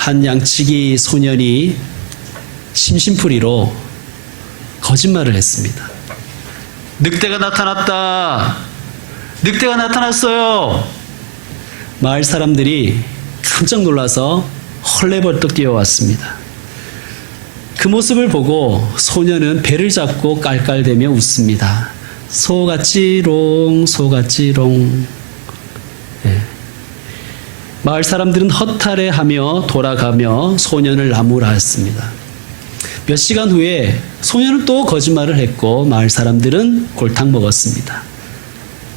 한 양치기 소년이 심심풀이로 거짓말을 했습니다. 늑대가 나타났다. 늑대가 나타났어요. 마을 사람들이 깜짝 놀라서 헐레벌떡 뛰어왔습니다. 그 모습을 보고 소년은 배를 잡고 깔깔대며 웃습니다. 소같지롱 소같지롱. 네. 마을 사람들은 허탈해하며 돌아가며 소년을 나무라했습니다. 몇 시간 후에 소년은 또 거짓말을 했고 마을 사람들은 골탕 먹었습니다.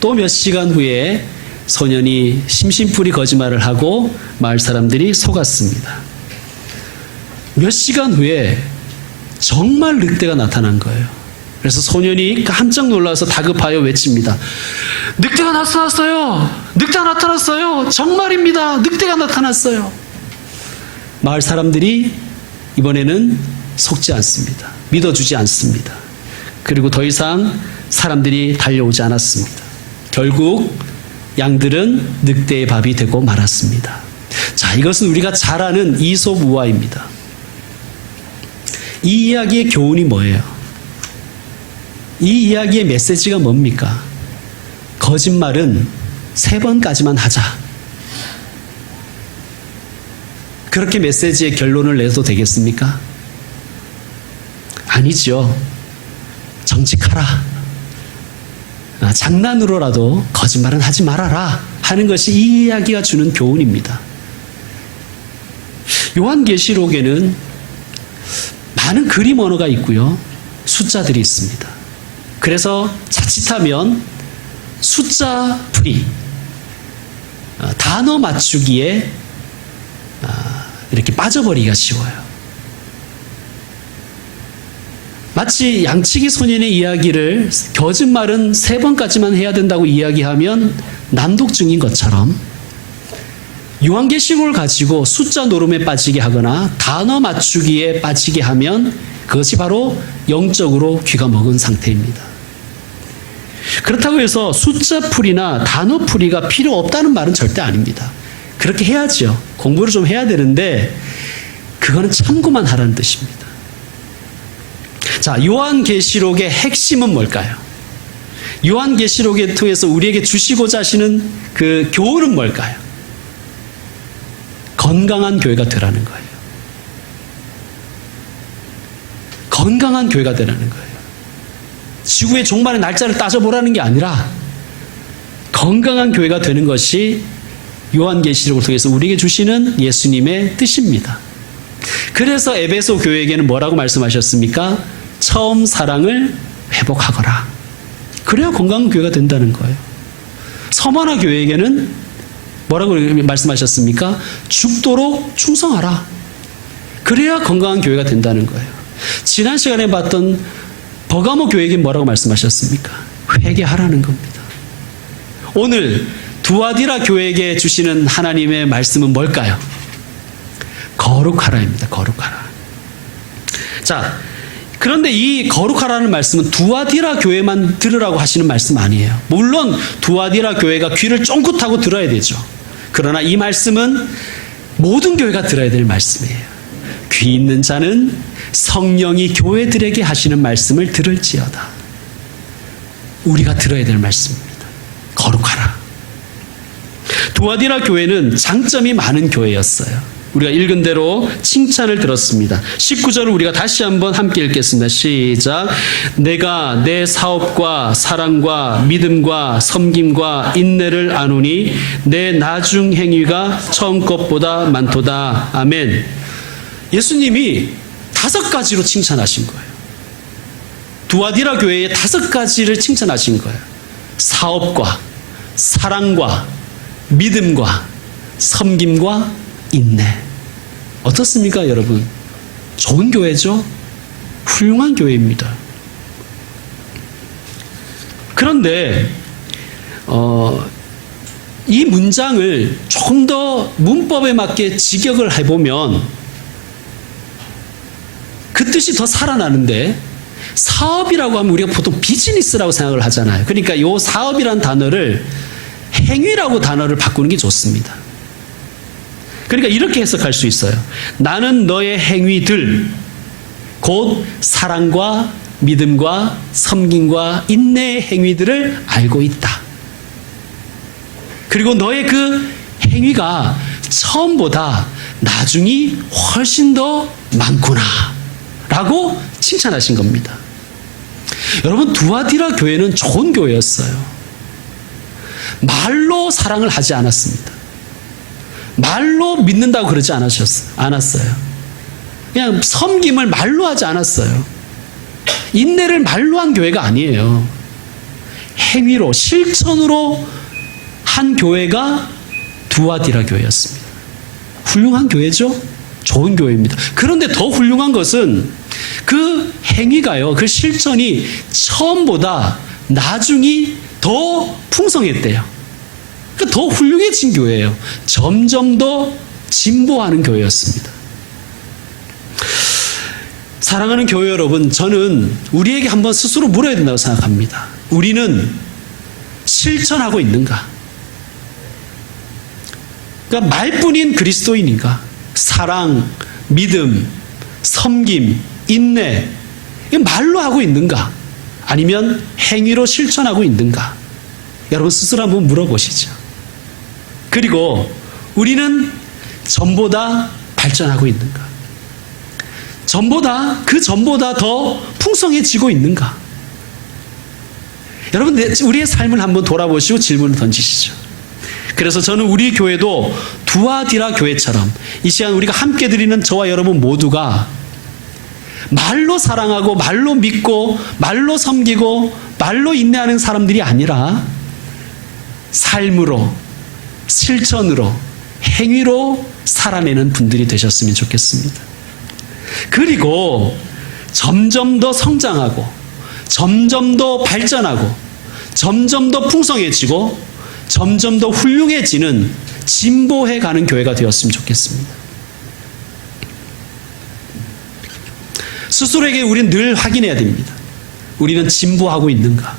또 몇 시간 후에 소년이 심심풀이 거짓말을 하고 마을 사람들이 속았습니다. 몇 시간 후에 정말 늑대가 나타난 거예요. 그래서 소년이 깜짝 놀라서 다급하여 외칩니다. 늑대가 나타났어요. 늑대가 나타났어요. 정말입니다. 늑대가 나타났어요. 마을 사람들이 이번에는 속지 않습니다. 믿어주지 않습니다. 그리고 더 이상 사람들이 달려오지 않았습니다. 결국 양들은 늑대의 밥이 되고 말았습니다. 자, 이것은 우리가 잘 아는 이솝 우화입니다. 이 이야기의 교훈이 뭐예요? 이 이야기의 메시지가 뭡니까? 거짓말은 3번까지만 하자. 그렇게 메시지의 결론을 내도 되겠습니까? 아니죠. 정직하라. 장난으로라도 거짓말은 하지 말아라 하는 것이 이 이야기가 주는 교훈입니다. 요한계시록에는 많은 그림 언어가 있고요. 숫자들이 있습니다. 그래서 자칫하면 숫자 풀이, 단어 맞추기에 이렇게 빠져버리기가 쉬워요. 마치 양치기 소년의 이야기를 거짓말은 3번까지만 해야 된다고 이야기하면 난독증인 것처럼 요한계시록을 가지고 숫자 노름에 빠지게 하거나 단어 맞추기에 빠지게 하면 그것이 바로 영적으로 귀가 먹은 상태입니다. 그렇다고 해서 숫자 풀이나 단어 풀이가 필요 없다는 말은 절대 아닙니다. 그렇게 해야죠. 공부를 좀 해야 되는데 그거는 참고만 하라는 뜻입니다. 자, 요한계시록의 핵심은 뭘까요? 요한계시록을 통해서 우리에게 주시고자 하시는 그 교훈은 뭘까요? 건강한 교회가 되라는 거예요. 건강한 교회가 되라는 거예요. 지구의 종말의 날짜를 따져보라는 게 아니라 건강한 교회가 되는 것이 요한계시록을 통해서 우리에게 주시는 예수님의 뜻입니다. 그래서 에베소 교회에게는 뭐라고 말씀하셨습니까? 처음 사랑을 회복하거라. 그래야 건강한 교회가 된다는 거예요. 서머나 교회에게는 뭐라고 말씀하셨습니까? 죽도록 충성하라. 그래야 건강한 교회가 된다는 거예요. 지난 시간에 봤던 버가모 교회에게 뭐라고 말씀하셨습니까? 회개하라는 겁니다. 오늘 두아디라 교회에게 주시는 하나님의 말씀은 뭘까요? 거룩하라입니다. 거룩하라. 자, 그런데 이 거룩하라는 말씀은 두아디라 교회만 들으라고 하시는 말씀 아니에요. 물론 두아디라 교회가 귀를 쫑긋하고 들어야 되죠. 그러나 이 말씀은 모든 교회가 들어야 될 말씀이에요. 귀 있는 자는 성령이 교회들에게 하시는 말씀을 들을지어다. 우리가 들어야 될 말씀입니다. 거룩하라. 두아디라 교회는 장점이 많은 교회였어요. 우리가 읽은 대로 칭찬을 들었습니다. 19절을 우리가 다시 한번 함께 읽겠습니다. 시작. 내가 내 사업과 사랑과 믿음과 섬김과 인내를 아노니 내 나중 행위가 처음 것보다 많도다. 아멘. 예수님이 5가지로 칭찬하신 거예요. 두아디라 교회의 5가지를 칭찬하신 거예요. 사업과 사랑과 믿음과 섬김과 인내. 어떻습니까, 여러분? 좋은 교회죠? 훌륭한 교회입니다. 그런데 이 문장을 조금 더 문법에 맞게 직역을 해보면 그 뜻이 더 살아나는데, 사업이라고 하면 우리가 보통 비즈니스라고 생각을 하잖아요. 그러니까 이 사업이라는 단어를 행위라고 단어를 바꾸는 게 좋습니다. 그러니까 이렇게 해석할 수 있어요. 나는 너의 행위들, 곧 사랑과 믿음과 섬김과 인내의 행위들을 알고 있다. 그리고 너의 그 행위가 처음보다 나중이 훨씬 더 많구나 라고 칭찬하신 겁니다. 여러분, 두아디라 교회는 좋은 교회였어요. 말로 사랑을 하지 않았습니다. 말로 믿는다고 그러지 않았어요. 그냥 섬김을 말로 하지 않았어요. 인내를 말로 한 교회가 아니에요. 행위로, 실천으로 한 교회가 두아디라 교회였습니다. 훌륭한 교회죠? 좋은 교회입니다. 그런데 더 훌륭한 것은 그 행위가요, 그 실천이 처음보다 나중이 더 풍성했대요. 그러니까 더 훌륭해진 교회예요. 점점 더 진보하는 교회였습니다. 사랑하는 교회 여러분, 저는 우리에게 한번 스스로 물어야 된다고 생각합니다. 우리는 실천하고 있는가? 그러니까 말뿐인 그리스도인인가? 사랑, 믿음, 섬김, 인내, 말로 하고 있는가? 아니면 행위로 실천하고 있는가? 여러분 스스로 한번 물어보시죠. 그리고 우리는 전보다 발전하고 있는가? 그 전보다 더 풍성해지고 있는가? 여러분, 우리의 삶을 한번 돌아보시고 질문을 던지시죠. 그래서 저는 우리 교회도 두아디라 교회처럼 이 시간 우리가 함께 드리는 저와 여러분 모두가 말로 사랑하고 말로 믿고 말로 섬기고 말로 인내하는 사람들이 아니라 삶으로, 실천으로, 행위로 살아내는 분들이 되셨으면 좋겠습니다. 그리고 점점 더 성장하고 점점 더 발전하고 점점 더 풍성해지고 점점 더 훌륭해지는 진보해가는 교회가 되었으면 좋겠습니다. 스스로에게 우리는 늘 확인해야 됩니다. 우리는 진보하고 있는가?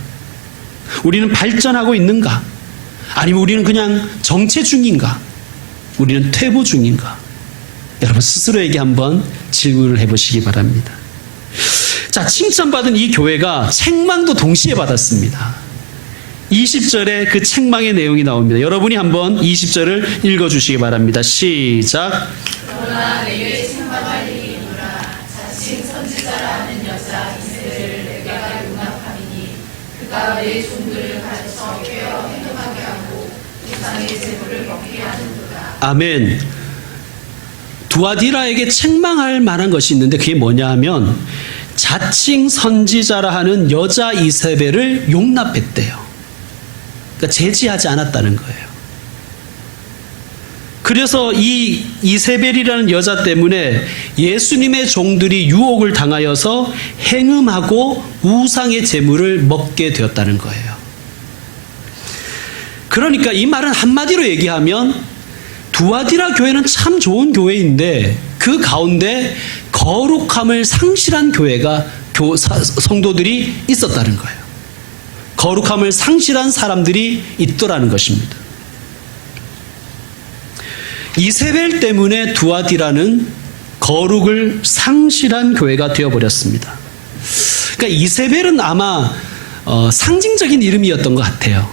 우리는 발전하고 있는가? 아니면 우리는 그냥 정체 중인가? 우리는 퇴보 중인가? 여러분 스스로에게 한번 질문을 해보시기 바랍니다. 자, 칭찬받은 이 교회가 책망도 동시에 받았습니다. 20절에 그 책망의 내용이 나옵니다. 여러분이 한번 20절을 읽어주시기 바랍니다. 시작. 그러나 내게 책망할 일이 있노라. 자칭 선지자라는 여자 이세벨을 내가 용납하리니 그가 내 종들을 가르쳐 꾀어 행동하게 하고 우상의 제물을 먹게 하는도다. 아멘. 두아디라에게 책망할 만한 것이 있는데 그게 뭐냐 하면 자칭 선지자라 하는 여자 이세벨을 용납했대요. 그러니까 제지하지 않았다는 거예요. 그래서 이 이세벨이라는 여자 때문에 예수님의 종들이 유혹을 당하여서 행음하고 우상의 제물을 먹게 되었다는 거예요. 그러니까 이 말은 한마디로 얘기하면 두아디라 교회는 참 좋은 교회인데 그 가운데 거룩함을 상실한 교회가 성도들이 있었다는 거예요. 거룩함을 상실한 사람들이 있더라는 것입니다. 이세벨 때문에 두아디라는 거룩을 상실한 교회가 되어버렸습니다. 그러니까 이세벨은 아마 상징적인 이름이었던 것 같아요.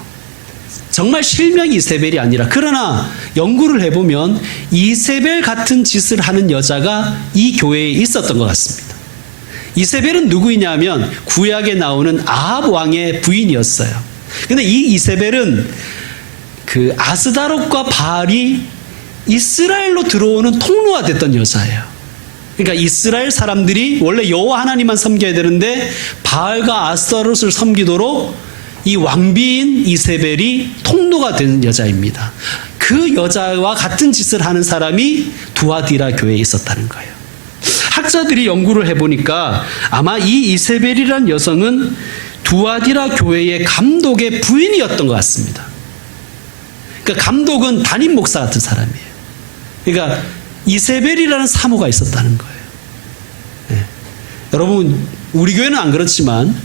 정말 실명 이세벨이 아니라, 그러나 연구를 해보면 이세벨 같은 짓을 하는 여자가 이 교회에 있었던 것 같습니다. 이세벨은 누구이냐면 구약에 나오는 아합 왕의 부인이었어요. 근데 이 이세벨은 그 아스다롯과 바알이 이스라엘로 들어오는 통로가 됐던 여자예요. 그러니까 이스라엘 사람들이 원래 여호와 하나님만 섬겨야 되는데 바알과 아스다롯을 섬기도록 이 왕비인 이세벨이 통로가 된 여자입니다. 그 여자와 같은 짓을 하는 사람이 두아디라 교회에 있었다는 거예요. 학자들이 연구를 해보니까 아마 이 이세벨이란 여성은 두아디라 교회의 감독의 부인이었던 것 같습니다. 그러니까 감독은 담임 목사 같은 사람이에요. 그러니까 이세벨이라는 사모가 있었다는 거예요. 네. 여러분, 우리 교회는 안 그렇지만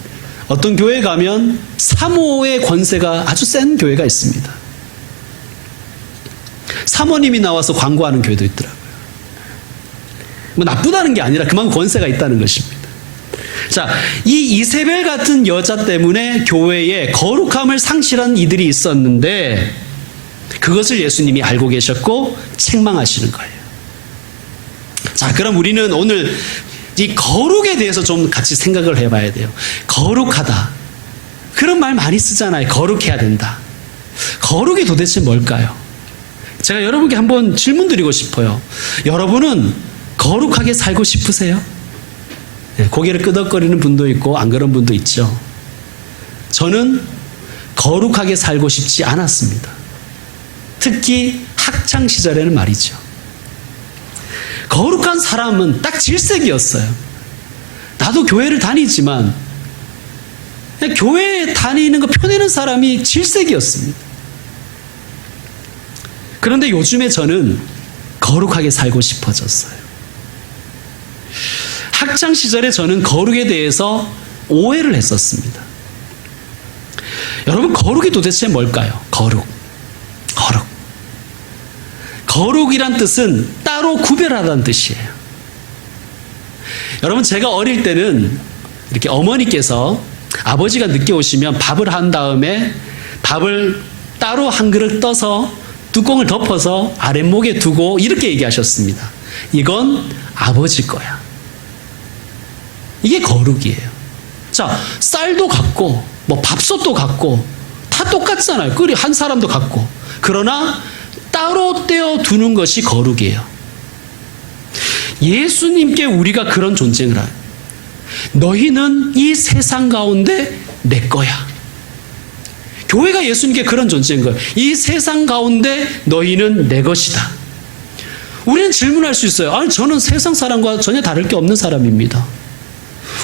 어떤 교회에 가면 사모의 권세가 아주 센 교회가 있습니다. 사모님이 나와서 광고하는 교회도 있더라고요. 뭐 나쁘다는 게 아니라 그만큼 권세가 있다는 것입니다. 자, 이 이세벨 같은 여자 때문에 교회에 거룩함을 상실한 이들이 있었는데 그것을 예수님이 알고 계셨고 책망하시는 거예요. 자, 그럼 우리는 오늘 이 거룩에 대해서 좀 같이 생각을 해봐야 돼요. 거룩하다. 그런 말 많이 쓰잖아요. 거룩해야 된다. 거룩이 도대체 뭘까요? 제가 여러분께 한번 질문 드리고 싶어요. 여러분은 거룩하게 살고 싶으세요? 네, 고개를 끄덕거리는 분도 있고 안 그런 분도 있죠. 저는 거룩하게 살고 싶지 않았습니다. 특히 학창 시절에는 말이죠. 거룩한 사람은 딱 질색이었어요. 나도 교회를 다니지만 교회에 다니는 거 펴내는 사람이 질색이었습니다. 그런데 요즘에 저는 거룩하게 살고 싶어졌어요. 학창 시절에 저는 거룩에 대해서 오해를 했었습니다. 여러분, 거룩이 도대체 뭘까요? 거룩. 거룩이란 뜻은 따로 구별하다는 뜻이에요. 여러분, 제가 어릴 때는 이렇게 어머니께서 아버지가 늦게 오시면 밥을 한 다음에 밥을 따로 한 그릇 떠서 뚜껑을 덮어서 아랫목에 두고 이렇게 얘기하셨습니다. 이건 아버지 거야. 이게 거룩이에요. 자, 쌀도 같고 뭐 밥솥도 같고 다 똑같잖아요. 끓이 한 사람도 같고. 그러나 따로 떼어 두는 것이 거룩이에요. 예수님께 우리가 그런 존재를 해요. 너희는 이 세상 가운데 내 거야. 교회가 예수님께 그런 존재인 거예요. 이 세상 가운데 너희는 내 것이다. 우리는 질문할 수 있어요. 아니, 저는 세상 사람과 전혀 다를 게 없는 사람입니다.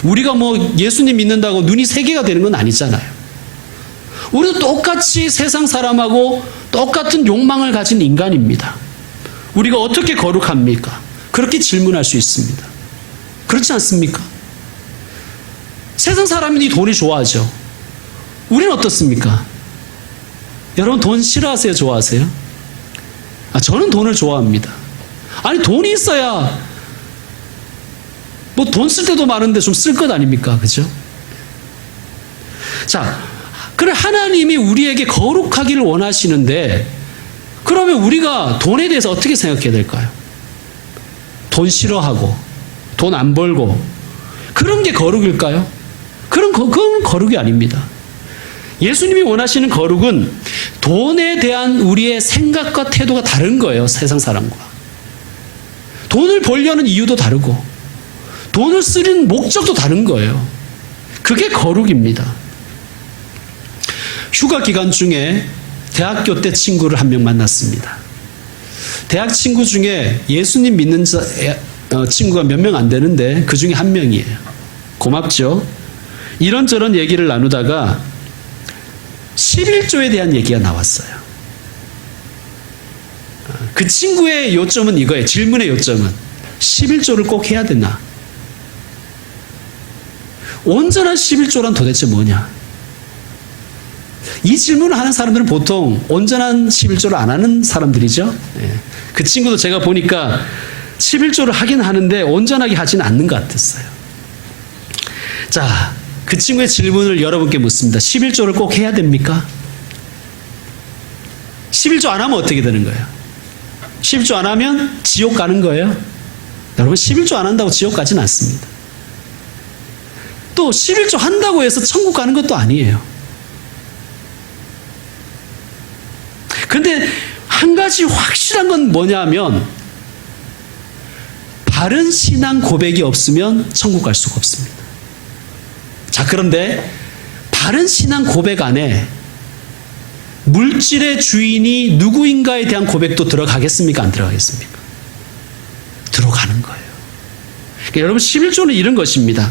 우리가 뭐 예수님 믿는다고 눈이 세 개가 되는 건 아니잖아요. 우리도 똑같이 세상 사람하고 똑같은 욕망을 가진 인간입니다. 우리가 어떻게 거룩합니까? 그렇게 질문할 수 있습니다. 그렇지 않습니까? 세상 사람이 돈이 좋아하죠. 우리는 어떻습니까? 여러분, 돈 싫어하세요? 좋아하세요? 저는 돈을 좋아합니다. 아니, 돈이 있어야 뭐 돈 쓸 때도 많은데 좀 쓸 것 아닙니까? 그죠? 자, 그래, 하나님이 우리에게 거룩하기를 원하시는데 그러면 우리가 돈에 대해서 어떻게 생각해야 될까요? 돈 싫어하고 돈 안 벌고 그런 게 거룩일까요? 그건 거룩이 아닙니다. 예수님이 원하시는 거룩은 돈에 대한 우리의 생각과 태도가 다른 거예요. 세상 사람과. 돈을 벌려는 이유도 다르고 돈을 쓰는 목적도 다른 거예요. 그게 거룩입니다. 휴가 기간 중에 대학교 때 친구를 한 명 만났습니다. 대학 친구 중에 예수님 믿는 친구가 몇 명 안 되는데 그 중에 한 명이에요. 고맙죠? 이런저런 얘기를 나누다가 11조에 대한 얘기가 나왔어요. 그 친구의 요점은 이거예요. 질문의 요점은 11조를 꼭 해야 되나? 온전한 11조란 도대체 뭐냐? 이 질문을 하는 사람들은 보통 온전한 11조를 안 하는 사람들이죠. 그 친구도 제가 보니까 11조를 하긴 하는데 온전하게 하지는 않는 것 같았어요. 자, 그 친구의 질문을 여러분께 묻습니다. 11조를 꼭 해야 됩니까? 11조 안 하면 어떻게 되는 거예요? 11조 안 하면 지옥 가는 거예요? 여러분, 11조 안 한다고 지옥 가진 않습니다. 또 11조 한다고 해서 천국 가는 것도 아니에요. 근데 한 가지 확실한 건 뭐냐면 바른 신앙 고백이 없으면 천국 갈 수가 없습니다. 자, 그런데 바른 신앙 고백 안에 물질의 주인이 누구인가에 대한 고백도 들어가겠습니까? 안 들어가겠습니까? 들어가는 거예요. 그러니까 여러분, 11조는 이런 것입니다.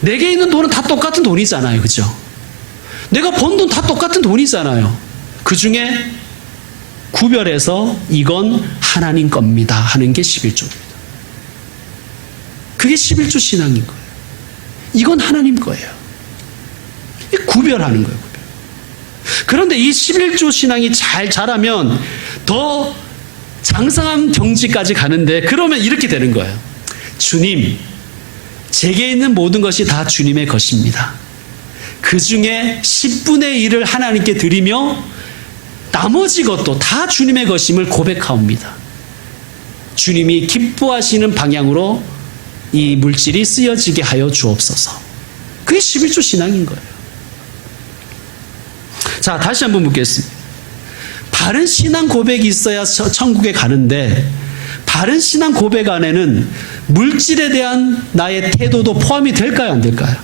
내게 있는 돈은 다 똑같은 돈이잖아요. 그죠? 내가 번 돈 다 똑같은 돈이잖아요. 그 중에 구별해서 이건 하나님 겁니다 하는 게 11조입니다. 그게 11조 신앙인 거예요. 이건 하나님 거예요. 구별하는 거예요. 구별. 그런데 이 11조 신앙이 잘 자라면 더 장성한 경지까지 가는데 그러면 이렇게 되는 거예요. 주님, 제게 있는 모든 것이 다 주님의 것입니다. 그 중에 10분의 1을 하나님께 드리며 나머지 것도 다 주님의 것임을 고백하옵니다. 주님이 기뻐하시는 방향으로 이 물질이 쓰여지게 하여 주옵소서. 그게 11조 신앙인 거예요. 자, 다시 한번 묻겠습니다. 바른 신앙 고백이 있어야 천국에 가는데 바른 신앙 고백 안에는 물질에 대한 나의 태도도 포함이 될까요, 안 될까요?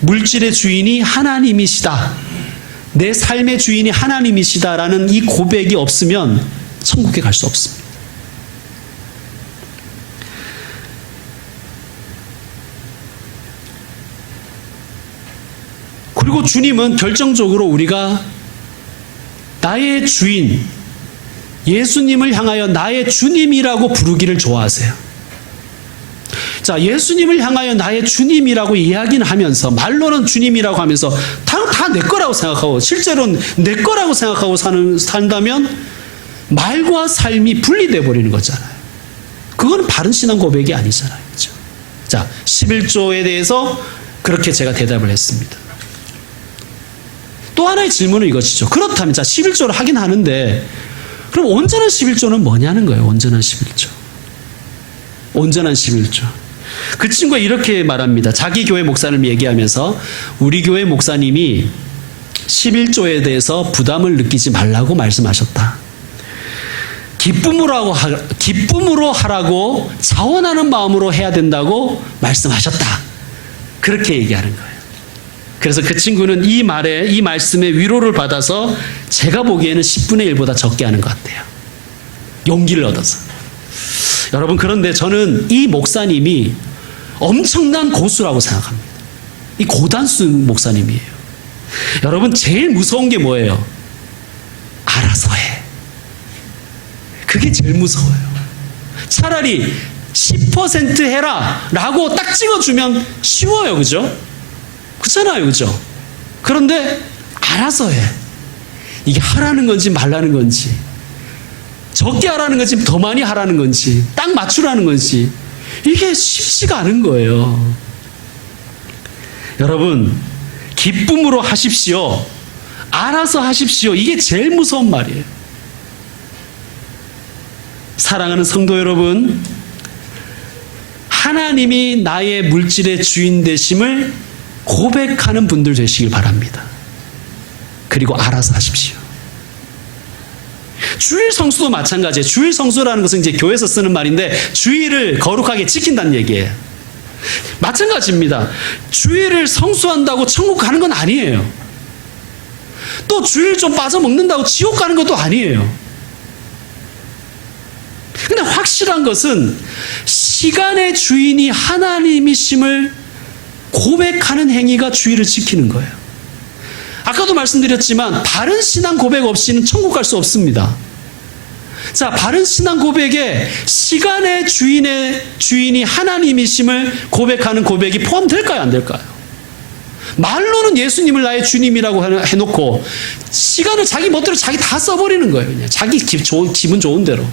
물질의 주인이 하나님이시다, 내 삶의 주인이 하나님이시다라는 이 고백이 없으면 천국에 갈 수 없습니다. 그리고 주님은 결정적으로 우리가 나의 주인, 예수님을 향하여 나의 주님이라고 부르기를 좋아하세요. 자, 예수님을 향하여 나의 주님이라고 이야기는 하면서, 말로는 주님이라고 하면서 다 내 거라고 생각하고 실제로는 내 거라고 생각하고 산다면 말과 삶이 분리되어 버리는 거잖아요. 그건 바른 신앙 고백이 아니잖아요. 그렇죠? 자, 11조에 대해서 그렇게 제가 대답을 했습니다. 또 하나의 질문은 이것이죠. 그렇다면, 자, 11조를 하긴 하는데, 그럼 온전한 11조는 뭐냐는 거예요. 온전한 11조. 온전한 11조. 그 친구가 이렇게 말합니다. 자기 교회 목사님 얘기하면서 우리 교회 목사님이 11조에 대해서 부담을 느끼지 말라고 말씀하셨다. 기쁨으로 하라고 자원하는 마음으로 해야 된다고 말씀하셨다. 그렇게 얘기하는 거예요. 그래서 그 친구는 이 말씀에 위로를 받아서 제가 보기에는 10분의 1보다 적게 하는 것 같아요. 용기를 얻어서. 여러분, 그런데 저는 이 목사님이 엄청난 고수라고 생각합니다. 이 고단수 목사님이에요. 여러분, 제일 무서운 게 뭐예요? 알아서 해. 그게 제일 무서워요. 차라리 10% 해라 라고 딱 찍어주면 쉬워요. 그죠? 그렇잖아요. 그죠? 그런데 알아서 해. 이게 하라는 건지 말라는 건지, 적게 하라는 건지 더 많이 하라는 건지, 딱 맞추라는 건지, 이게 쉽지가 않은 거예요. 여러분, 기쁨으로 하십시오, 알아서 하십시오, 이게 제일 무서운 말이에요. 사랑하는 성도 여러분, 하나님이 나의 물질의 주인 되심을 고백하는 분들 되시길 바랍니다. 그리고 알아서 하십시오. 주일 성수도 마찬가지예요. 주일 성수라는 것은 이제 교회에서 쓰는 말인데, 주일을 거룩하게 지킨다는 얘기예요. 마찬가지입니다. 주일을 성수한다고 천국 가는 건 아니에요. 또 주일 좀 빠져먹는다고 지옥 가는 것도 아니에요. 근데 확실한 것은 시간의 주인이 하나님이심을 고백하는 행위가 주일을 지키는 거예요. 아까도 말씀드렸지만 바른 신앙 고백 없이는 천국 갈 수 없습니다. 자, 바른 신앙 고백에 시간의 주인이 하나님이심을 고백하는 고백이 포함될까요, 안 될까요? 말로는 예수님을 나의 주님이라고 해놓고 시간을 자기 멋대로 자기 다 써버리는 거예요. 그냥 자기 기분 좋은 대로.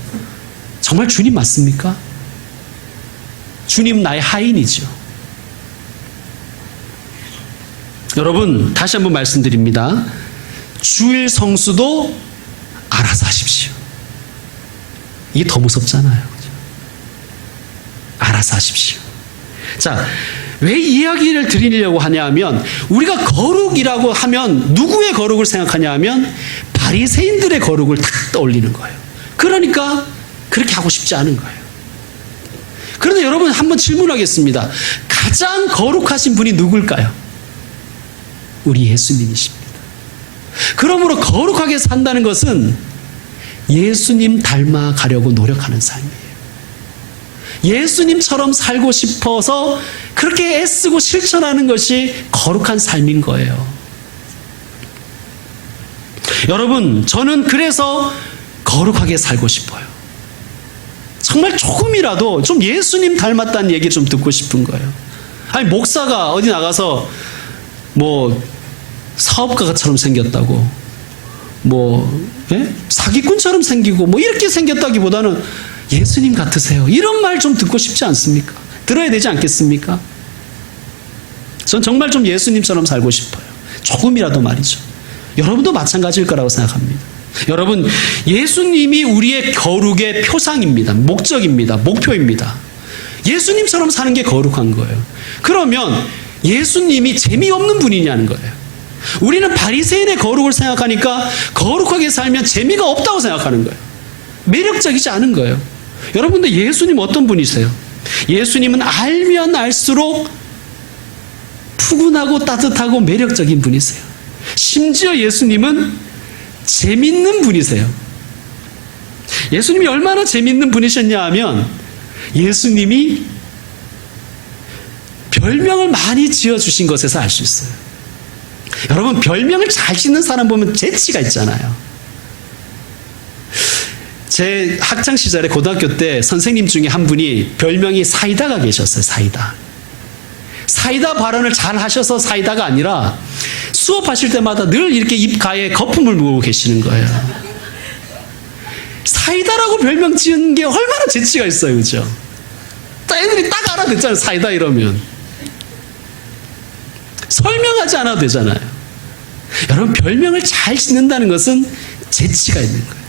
정말 주님 맞습니까? 주님 나의 하인이죠. 여러분, 다시 한번 말씀드립니다. 주일 성수도 알아서 하십시오. 이게 더 무섭잖아요. 그죠? 알아서 하십시오. 자, 왜 이야기를 드리려고 하냐 하면, 우리가 거룩이라고 하면 누구의 거룩을 생각하냐 하면 바리새인들의 거룩을 다 떠올리는 거예요. 그러니까 그렇게 하고 싶지 않은 거예요. 그런데 여러분, 한번 질문하겠습니다. 가장 거룩하신 분이 누굴까요? 우리 예수님이십니다. 그러므로 거룩하게 산다는 것은 예수님 닮아가려고 노력하는 삶이에요. 예수님처럼 살고 싶어서 그렇게 애쓰고 실천하는 것이 거룩한 삶인 거예요. 여러분, 저는 그래서 거룩하게 살고 싶어요. 정말 조금이라도 좀 예수님 닮았다는 얘기 좀 듣고 싶은 거예요. 아니, 목사가 어디 나가서 뭐 사업가처럼 생겼다고, 사기꾼처럼 생기고 이렇게 생겼다기보다는 예수님 같으세요. 이런 말 좀 듣고 싶지 않습니까? 들어야 되지 않겠습니까? 전 정말 좀 예수님처럼 살고 싶어요. 조금이라도 말이죠. 여러분도 마찬가지일 거라고 생각합니다. 여러분, 예수님이 우리의 거룩의 표상입니다. 목적입니다. 목표입니다. 예수님처럼 사는 게 거룩한 거예요. 그러면 예수님이 재미없는 분이냐는 거예요. 우리는 바리새인의 거룩을 생각하니까 거룩하게 살면 재미가 없다고 생각하는 거예요. 매력적이지 않은 거예요. 여러분들 예수님 어떤 분이세요? 예수님은 알면 알수록 푸근하고 따뜻하고 매력적인 분이세요. 심지어 예수님은 재밌는 분이세요. 예수님이 얼마나 재밌는 분이셨냐 하면 예수님이 별명을 많이 지어주신 것에서 알 수 있어요. 여러분, 별명을 잘 짓는 사람 보면 재치가 있잖아요. 제 학창시절에 고등학교 때 선생님 중에 한 분이 별명이 사이다가 계셨어요. 사이다 발언을 잘 하셔서 사이다가 아니라 수업하실 때마다 늘 이렇게 입가에 거품을 물고 계시는 거예요. 사이다라고 별명 지은 게 얼마나 재치가 있어요. 그죠? 애들이 딱 알아듣잖아요. 사이다 이러면. 설명하지 않아도 되잖아요. 여러분, 별명을 잘 짓는다는 것은 재치가 있는 거예요.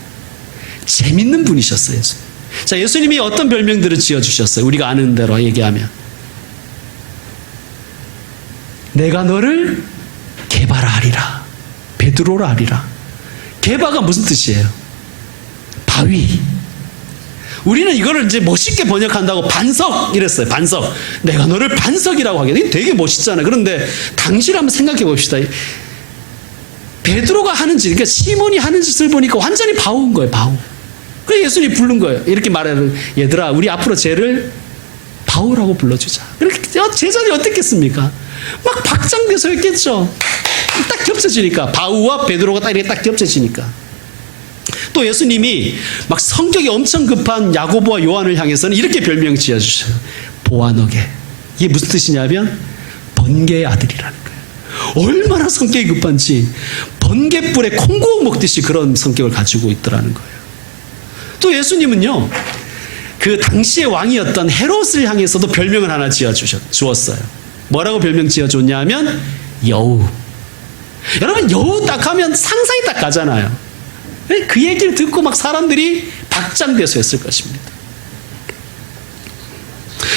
재밌는 분이셨어요. 예수님. 자, 예수님이 어떤 별명들을 지어주셨어요? 우리가 아는 대로 얘기하면. 내가 너를 게바라 하리라. 베드로라 하리라. 게바가 무슨 뜻이에요? 바위. 우리는 이거를 이제 멋있게 번역한다고 반석 이랬어요. 반석. 내가 너를 반석이라고 하게. 되게 멋있잖아요. 그런데 당시를 한번 생각해 봅시다. 베드로가 하는 짓, 그러니까 시몬이 하는 짓을 보니까 완전히 바우인 거예요. 바우. 그래서 예수님이 부른 거예요. 이렇게 말하는, 얘들아, 우리 앞으로 쟤를 바우라고 불러주자. 그렇게 제자들이 어떻겠습니까? 막 박장대소 했겠죠. 딱 겹쳐지니까. 바우와 베드로가 딱 이렇게 딱 겹쳐지니까. 또 예수님이 막 성격이 엄청 급한 야고보와 요한을 향해서는 이렇게 별명 지어주셔요. 보아너게. 이게 무슨 뜻이냐면 번개의 아들이라는 거예요. 얼마나 성격이 급한지 번개불에 콩고우 먹듯이 그런 성격을 가지고 있더라는 거예요. 또 예수님은요, 그 당시의 왕이었던 헤롯을 향해서도 별명을 하나 지어주었어요. 뭐라고 별명 지어줬냐 하면 여우. 여러분, 여우 딱 하면 상상이 딱 가잖아요. 그 얘기를 듣고 막 사람들이 박장대소했을 것입니다.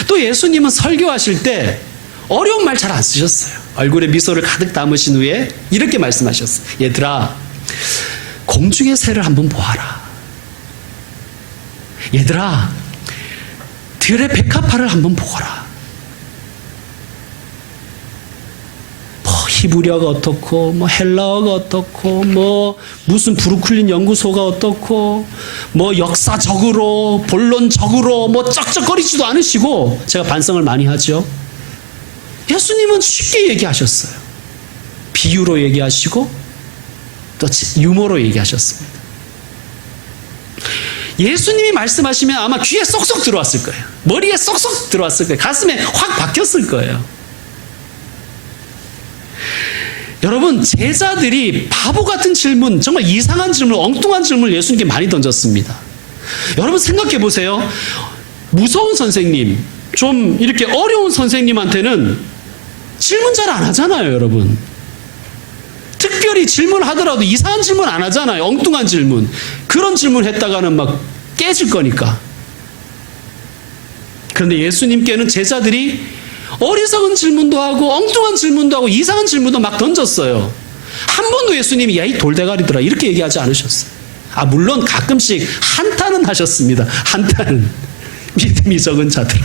또 예수님은 설교하실 때 어려운 말 잘 안 쓰셨어요. 얼굴에 미소를 가득 담으신 후에 이렇게 말씀하셨어요. 얘들아, 공중의 새를 한번 보아라. 얘들아, 들의 백합화를 한번 보거라. 히브리어가 어떻고, 헬라어가 어떻고, 무슨 브루클린 연구소가 어떻고, 역사적으로, 본론적으로, 쩍쩍거리지도 않으시고, 제가 반성을 많이 하죠. 예수님은 쉽게 얘기하셨어요. 비유로 얘기하시고, 또 유머로 얘기하셨습니다. 예수님이 말씀하시면 아마 귀에 쏙쏙 들어왔을 거예요. 머리에 쏙쏙 들어왔을 거예요. 가슴에 확 박혔을 거예요. 여러분, 제자들이 바보 같은 질문, 정말 이상한 질문, 엉뚱한 질문을 예수님께 많이 던졌습니다. 여러분 생각해 보세요. 무서운 선생님, 좀 이렇게 어려운 선생님한테는 질문 잘 안 하잖아요, 여러분. 특별히 질문하더라도 이상한 질문 안 하잖아요. 엉뚱한 질문. 그런 질문 했다가는 막 깨질 거니까. 그런데 예수님께는 제자들이 어리석은 질문도 하고 엉뚱한 질문도 하고 이상한 질문도 막 던졌어요. 한 번도 예수님이 야, 이 돌대가리들아 이렇게 얘기하지 않으셨어요. 물론 가끔씩 한탄은 하셨습니다. 한탄은. 믿음이 적은 자들아.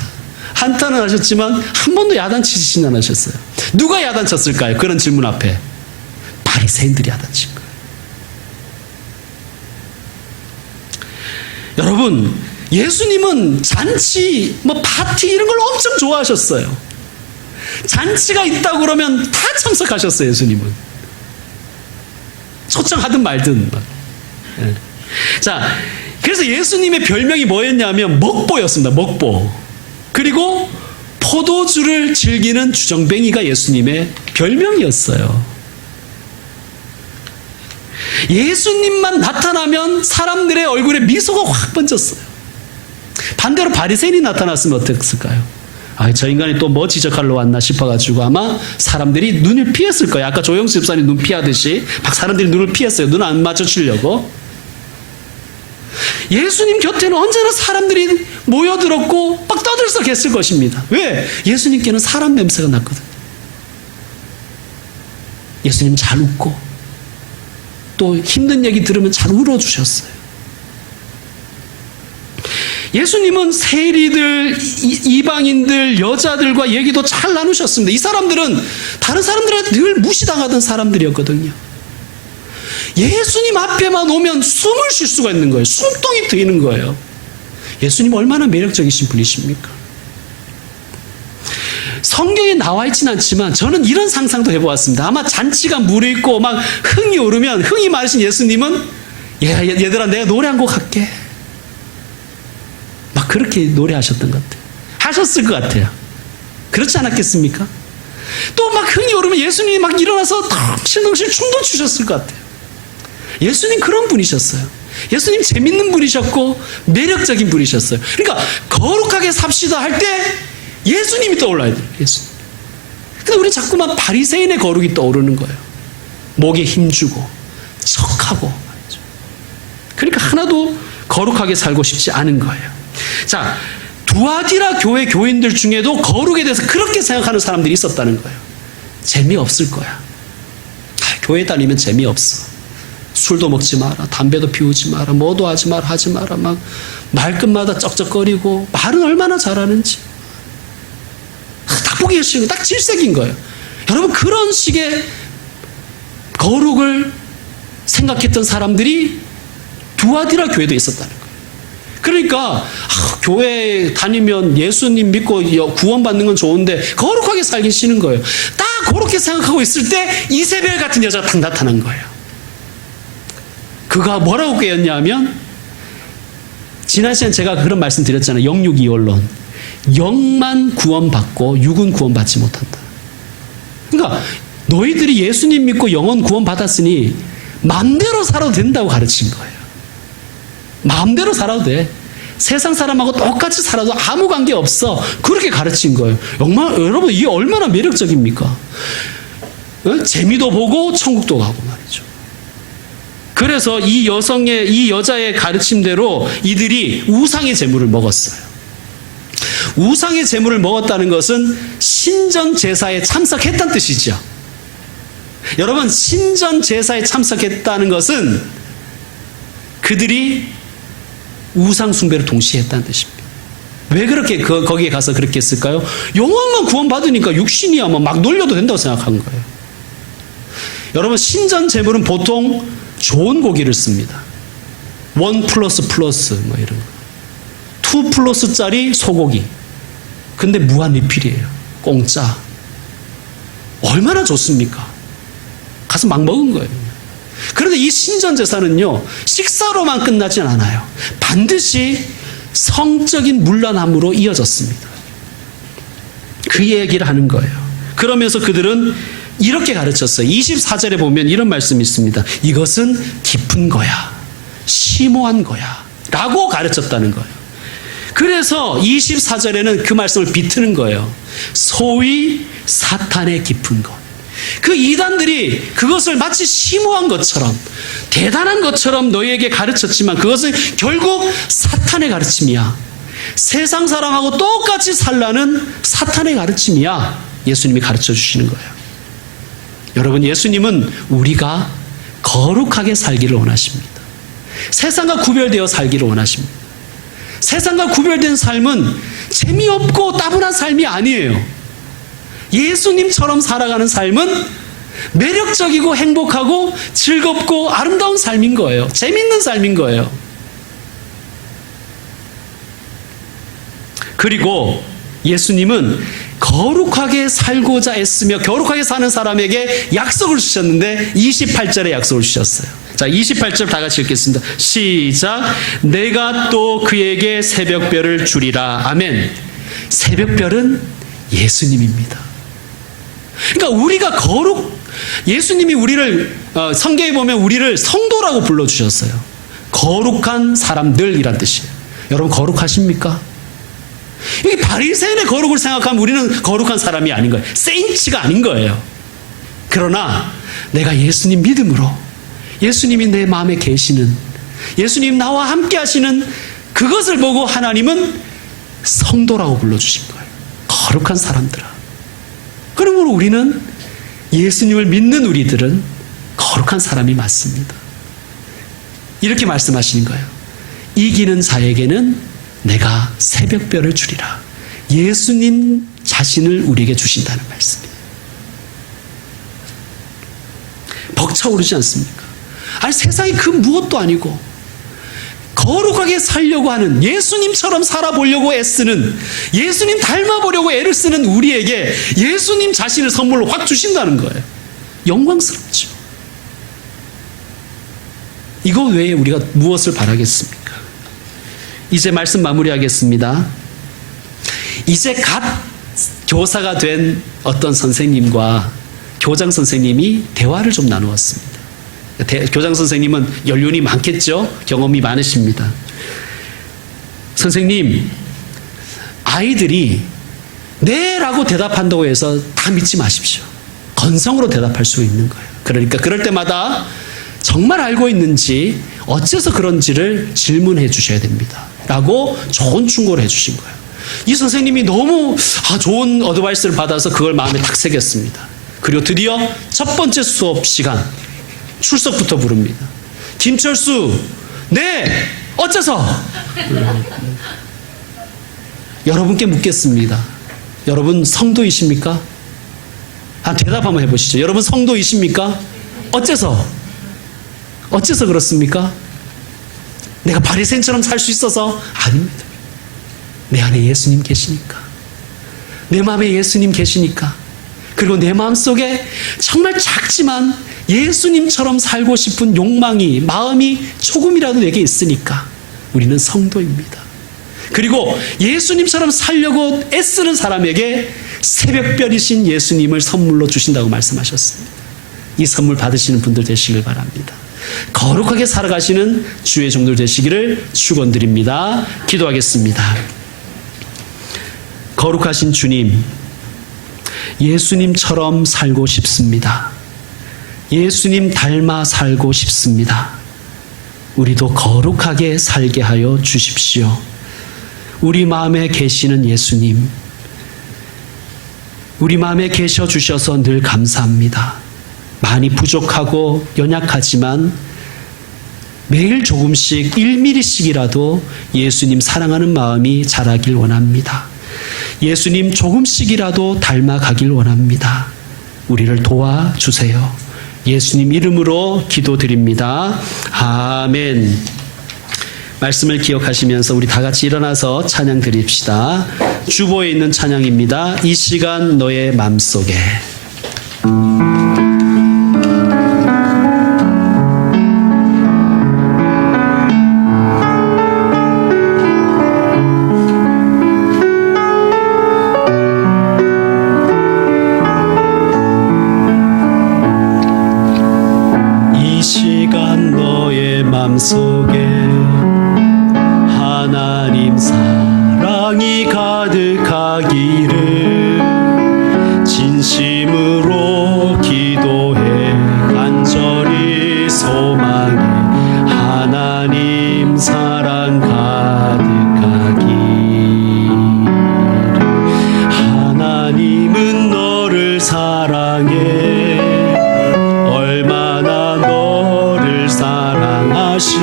한탄은 하셨지만 한 번도 야단치시진 않으셨어요. 누가 야단쳤을까요? 그런 질문 앞에. 바리새인들이 야단친 거예요. 여러분, 예수님은 잔치, 파티 이런 걸 엄청 좋아하셨어요. 잔치가 있다고 그러면 다 참석하셨어요, 예수님은. 초청하든 말든. 네. 자, 그래서 예수님의 별명이 뭐였냐면 먹보였습니다. 먹보. 그리고 포도주를 즐기는 주정뱅이가 예수님의 별명이었어요. 예수님만 나타나면 사람들의 얼굴에 미소가 확 번졌어요. 반대로 바리새인이 나타났으면 어땠을까요? 저 인간이 또 뭐 지적하러 왔나 싶어가지고 아마 사람들이 눈을 피했을 거예요. 아까 조영수 집사님 눈 피하듯이 막 사람들이 눈을 피했어요. 눈 안 맞춰주려고. 예수님 곁에는 언제나 사람들이 모여들었고 막 떠들썩했을 것입니다. 왜? 예수님께는 사람 냄새가 났거든요. 예수님 잘 웃고 또 힘든 얘기 들으면 잘 울어주셨어요. 예수님은 세리들, 이방인들, 여자들과 얘기도 잘 나누셨습니다. 이 사람들은 다른 사람들한테 늘 무시당하던 사람들이었거든요. 예수님 앞에만 오면 숨을 쉴 수가 있는 거예요. 숨통이 트이는 거예요. 예수님 얼마나 매력적이신 분이십니까? 성경에 나와 있지는 않지만 저는 이런 상상도 해보았습니다. 아마 잔치가 무르익고 막 흥이 오르면 흥이 많으신 예수님은 얘들아 내가 노래 한 곡 할게. 막 그렇게 노래하셨던 것 같아요. 하셨을 것 같아요. 그렇지 않았겠습니까? 또 막 흥이 오르면 예수님이 막 일어나서 덩실덩실 춤도 추셨을 것 같아요. 예수님 그런 분이셨어요. 예수님 재밌는 분이셨고 매력적인 분이셨어요. 그러니까 거룩하게 삽시다 할 때 예수님이 떠올라야 돼요. 예수님. 근데 우리 자꾸만 바리새인의 거룩이 떠오르는 거예요. 목에 힘주고 척하고 말이죠. 그러니까 하나도 거룩하게 살고 싶지 않은 거예요. 자, 두아디라 교회 교인들 중에도 거룩에 대해서 그렇게 생각하는 사람들이 있었다는 거예요. 재미없을 거야. 교회 다니면 재미없어. 술도 먹지 마라. 담배도 피우지 마라. 뭐도 하지 마라. 하지 마라. 막 말끝마다 쩍쩍거리고 말은 얼마나 잘하는지. 딱 보기 싫은 딱 질색인 거예요. 여러분 그런 식의 거룩을 생각했던 사람들이 두아디라 교회도 있었다는 거예요. 그러니까 교회 다니면 예수님 믿고 구원받는 건 좋은데 거룩하게 살기 싫은 거예요. 딱 그렇게 생각하고 있을 때 이세벨 같은 여자가 딱 나타난 거예요. 그가 뭐라고 깨었냐면 지난 시간에 제가 그런 말씀 드렸잖아요. 영육이원론. 영만 구원받고 육은 구원받지 못한다. 그러니까 너희들이 예수님 믿고 영혼 구원받았으니 마음대로 살아도 된다고 가르친 거예요. 마음대로 살아도 돼. 세상 사람하고 똑같이 살아도 아무 관계 없어. 그렇게 가르친 거예요. 정말 여러분 이게 얼마나 매력적입니까? 재미도 보고 천국도 가고 말이죠. 그래서 이 여자의 가르침대로 이들이 우상의 제물을 먹었어요. 우상의 제물을 먹었다는 것은 신전 제사에 참석했다는 뜻이죠. 여러분 신전 제사에 참석했다는 것은 그들이 우상 숭배를 동시에 했다는 뜻입니다. 왜 그렇게 거기에 가서 그렇게 했을까요? 영혼만 구원받으니까 육신이야 막 놀려도 된다고 생각한 거예요. 여러분 신전 제물은 보통 좋은 고기를 씁니다. 1+++ 뭐 이런 거. 2+짜리 소고기. 근데 무한 리필이에요. 공짜. 얼마나 좋습니까? 가서 막 먹은 거예요. 그런데 이 신전 제사는요, 식사로만 끝나진 않아요. 반드시 성적인 문란함으로 이어졌습니다. 그 얘기를 하는 거예요. 그러면서 그들은 이렇게 가르쳤어요. 24절에 보면 이런 말씀이 있습니다. 이것은 깊은 거야. 심오한 거야. 라고 가르쳤다는 거예요. 그래서 24절에는 그 말씀을 비트는 거예요. 소위 사탄의 깊은 것. 그 이단들이 그것을 마치 심오한 것처럼 대단한 것처럼 너희에게 가르쳤지만 그것은 결국 사탄의 가르침이야. 세상 사람하고 똑같이 살라는 사탄의 가르침이야. 예수님이 가르쳐 주시는 거예요. 여러분 예수님은 우리가 거룩하게 살기를 원하십니다. 세상과 구별되어 살기를 원하십니다. 세상과 구별된 삶은 재미없고 따분한 삶이 아니에요. 예수님처럼 살아가는 삶은 매력적이고 행복하고 즐겁고 아름다운 삶인 거예요. 재밌는 삶인 거예요. 그리고 예수님은 거룩하게 살고자 애쓰며 거룩하게 사는 사람에게 약속을 주셨는데 28절에 약속을 주셨어요. 자, 28절 다 같이 읽겠습니다. 시작. 내가 또 그에게 새벽별을 주리라. 아멘. 새벽별은 예수님입니다. 그러니까 우리가 예수님이 우리를 성경에 보면 우리를 성도라고 불러주셨어요. 거룩한 사람들이란 뜻이에요. 여러분 거룩하십니까? 이 바리새인의 거룩을 생각하면 우리는 거룩한 사람이 아닌 거예요. 세인츠가 아닌 거예요. 그러나 내가 예수님 믿음으로 예수님이 내 마음에 계시는, 예수님 나와 함께 하시는 그것을 보고 하나님은 성도라고 불러주신 거예요. 거룩한 사람들아. 그러므로 우리는, 예수님을 믿는 우리들은 거룩한 사람이 맞습니다. 이렇게 말씀하시는 거예요. 이기는 자에게는 내가 새벽별을 주리라. 예수님 자신을 우리에게 주신다는 말씀이에요. 벅차오르지 않습니까? 아니 세상이 그 무엇도 아니고 거룩하게 살려고 하는, 예수님처럼 살아보려고 애쓰는, 예수님 닮아보려고 애를 쓰는 우리에게 예수님 자신을 선물로 확 주신다는 거예요. 영광스럽죠. 이거 외에 우리가 무엇을 바라겠습니까? 이제 말씀 마무리하겠습니다. 이제 갓 교사가 된 어떤 선생님과 교장 선생님이 대화를 좀 나누었습니다. 교장 선생님은 연륜이 많겠죠? 경험이 많으십니다. 선생님, 아이들이 네 라고 대답한다고 해서 다 믿지 마십시오. 건성으로 대답할 수 있는 거예요. 그러니까 그럴 때마다 정말 알고 있는지, 어째서 그런지를 질문해 주셔야 됩니다. 라고 좋은 충고를 해 주신 거예요. 이 선생님이 너무 좋은 어드바이스를 받아서 그걸 마음에 탁 새겼습니다. 그리고 드디어 첫 번째 수업 시간 출석부터 부릅니다. 김철수, 네, 어째서? 여러분께 묻겠습니다. 여러분 성도이십니까? 대답 한번 해보시죠. 여러분 성도이십니까? 어째서? 어째서 그렇습니까? 내가 바리새인처럼 살 수 있어서? 아닙니다. 내 안에 예수님 계시니까, 내 마음에 예수님 계시니까, 그리고 내 마음속에 정말 작지만 예수님처럼 살고 싶은 욕망이, 마음이 조금이라도 내게 있으니까 우리는 성도입니다. 그리고 예수님처럼 살려고 애쓰는 사람에게 새벽별이신 예수님을 선물로 주신다고 말씀하셨습니다. 이 선물 받으시는 분들 되시길 바랍니다. 거룩하게 살아가시는 주의 종들 되시기를 축원드립니다. 기도하겠습니다. 거룩하신 주님, 예수님처럼 살고 싶습니다. 예수님 닮아 살고 싶습니다. 우리도 거룩하게 살게 하여 주십시오. 우리 마음에 계시는 예수님, 우리 마음에 계셔 주셔서 늘 감사합니다. 많이 부족하고 연약하지만 매일 조금씩 1mm씩이라도 예수님 사랑하는 마음이 자라길 원합니다. 예수님 조금씩이라도 닮아가길 원합니다. 우리를 도와주세요. 예수님 이름으로 기도드립니다. 아멘. 말씀을 기억하시면서 우리 다 같이 일어나서 찬양 드립시다. 주보에 있는 찬양입니다. 이 시간 너의 맘속에. 속에 하나님 사랑이 가득하기를 진심으로 기도해 간절히 소망해 하나님 사랑 가득하기를. 하나님은 너를 사랑해 얼마나 너를 사랑하시는지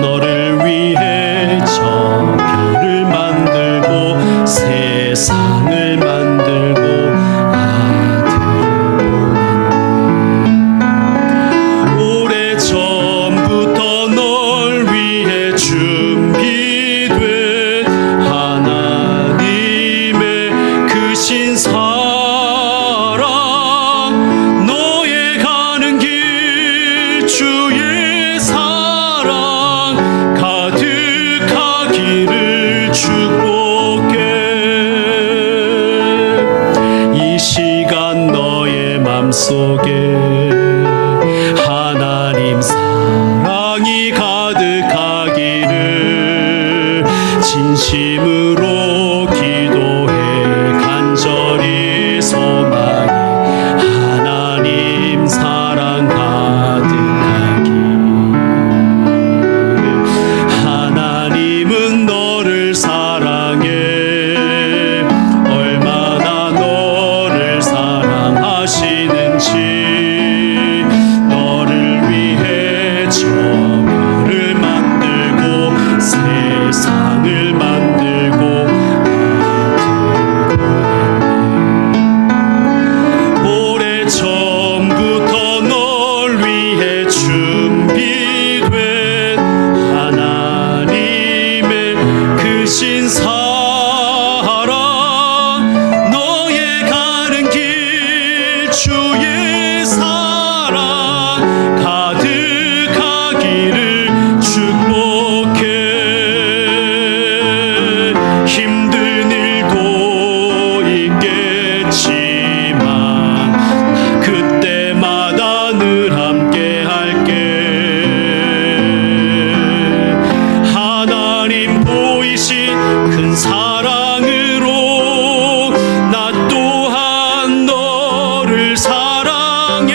너를 위해 저 별을 만들고 세상을 만들고 아들을 보냈네. 오래전부터 널 위해 준비된 하나님의 그 신사랑 너의 가는 길 주의 사랑 가득하기를 축복해. 속에 하나님 사랑이 가득하기를 진심으로 기도해 간절히 소망해 하나님 사랑 가득하기 하나님은 너를 사랑해 얼마나 너를 사랑하시는지 너를 위해 저 별을 만들고 세상을 만들고 오래전부터 널 위해 준비된 하나님의 크신 사랑 너의 가는 길 주의 사랑 가득하기를 축복해 힘든 일도 있겠지만 그때마다 늘 함께 할게 하나님 보이신 큰 사랑으로 나 또한 너를 사랑해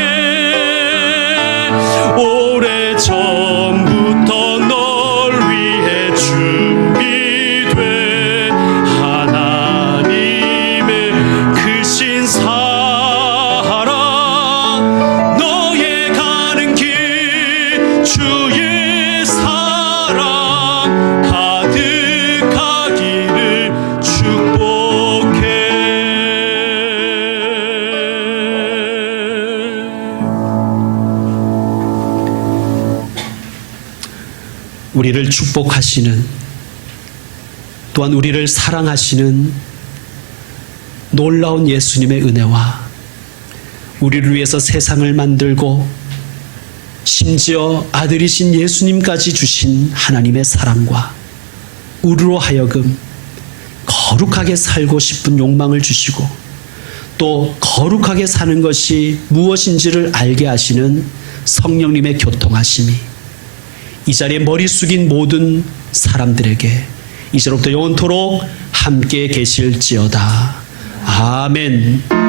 오래전부터 널 위해 준비된 하나님의 크신 사랑 너의 가는 길 주의 사랑 가득하기를 축복해 우리를 축복하시는 또한 우리를 사랑하시는 놀라운 예수님의 은혜와 우리를 위해서 세상을 만들고 심지어 아들이신 예수님까지 주신 하나님의 사랑과 우리로 하여금 거룩하게 살고 싶은 욕망을 주시고 또 거룩하게 사는 것이 무엇인지를 알게 하시는 성령님의 교통하심이 이 자리에 머리 숙인 모든 사람들에게 이제로부터 영원토록 함께 계실지어다. 아멘.